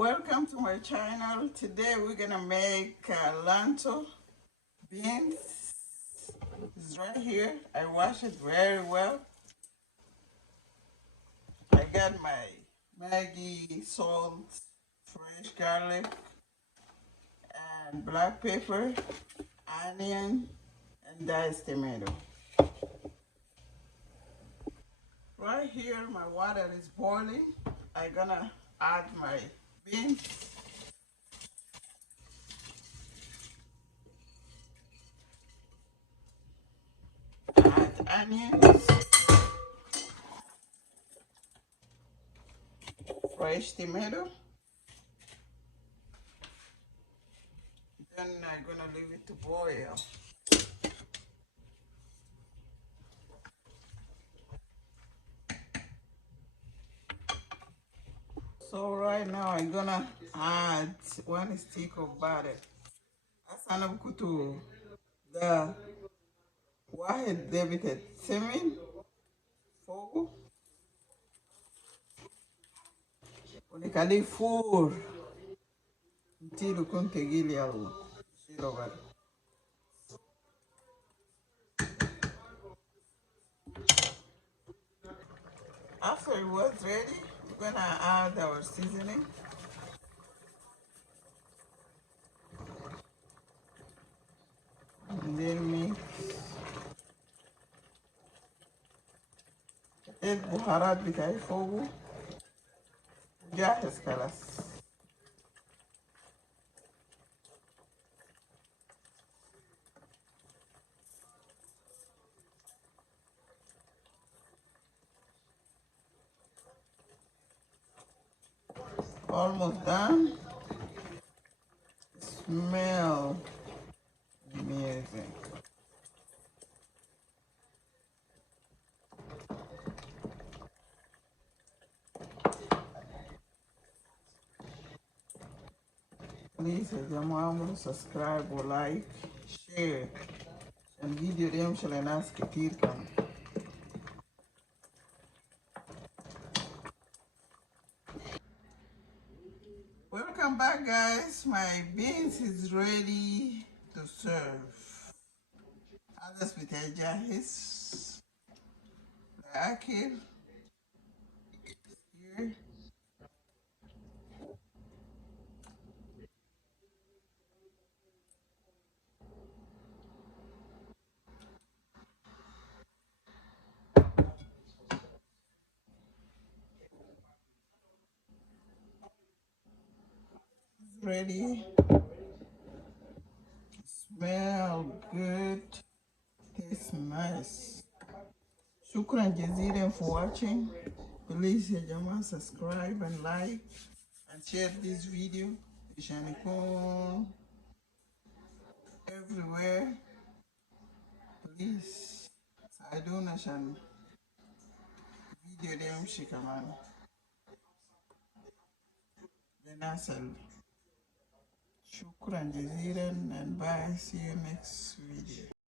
Welcome to my channel. Today we're gonna make lentil beans. It's right here. I wash it very well. I got my Maggi, salt, fresh garlic, and black pepper, onion, and diced tomato. Right here, my water is boiling. I'm gonna add my beans. Add onions, fresh tomato. Then I'm gonna leave it to boil. So right now I'm gonna add 1 stick of butter. Asana bukutu the واحد دبتة سمن فوقه ونخليه فور until يكون تقيل. يلا شيله بقى. After it was ready, we're gonna add our seasoning. And then mix البهارات بتاعي فوقه. جاهز خلاص. Almost done. Smell amazing. Please يا جماعة اعملوا سبسكرايب ولايك شير عشان الفيديو ده يمشي لناس كتير كمان. Welcome back guys. My beans is ready to serve. Others بتاعي جاهز. الأكل here. It's ready. Smell good. Tastes nice. شكرا جزيلا for watching. Please يا جماعة subscribe and like and share this video عشان يكون everywhere. Please ساعدونا عشان الفيديو ده يمشي كمان لناس. شكرا جزيلا and bye. See you next video.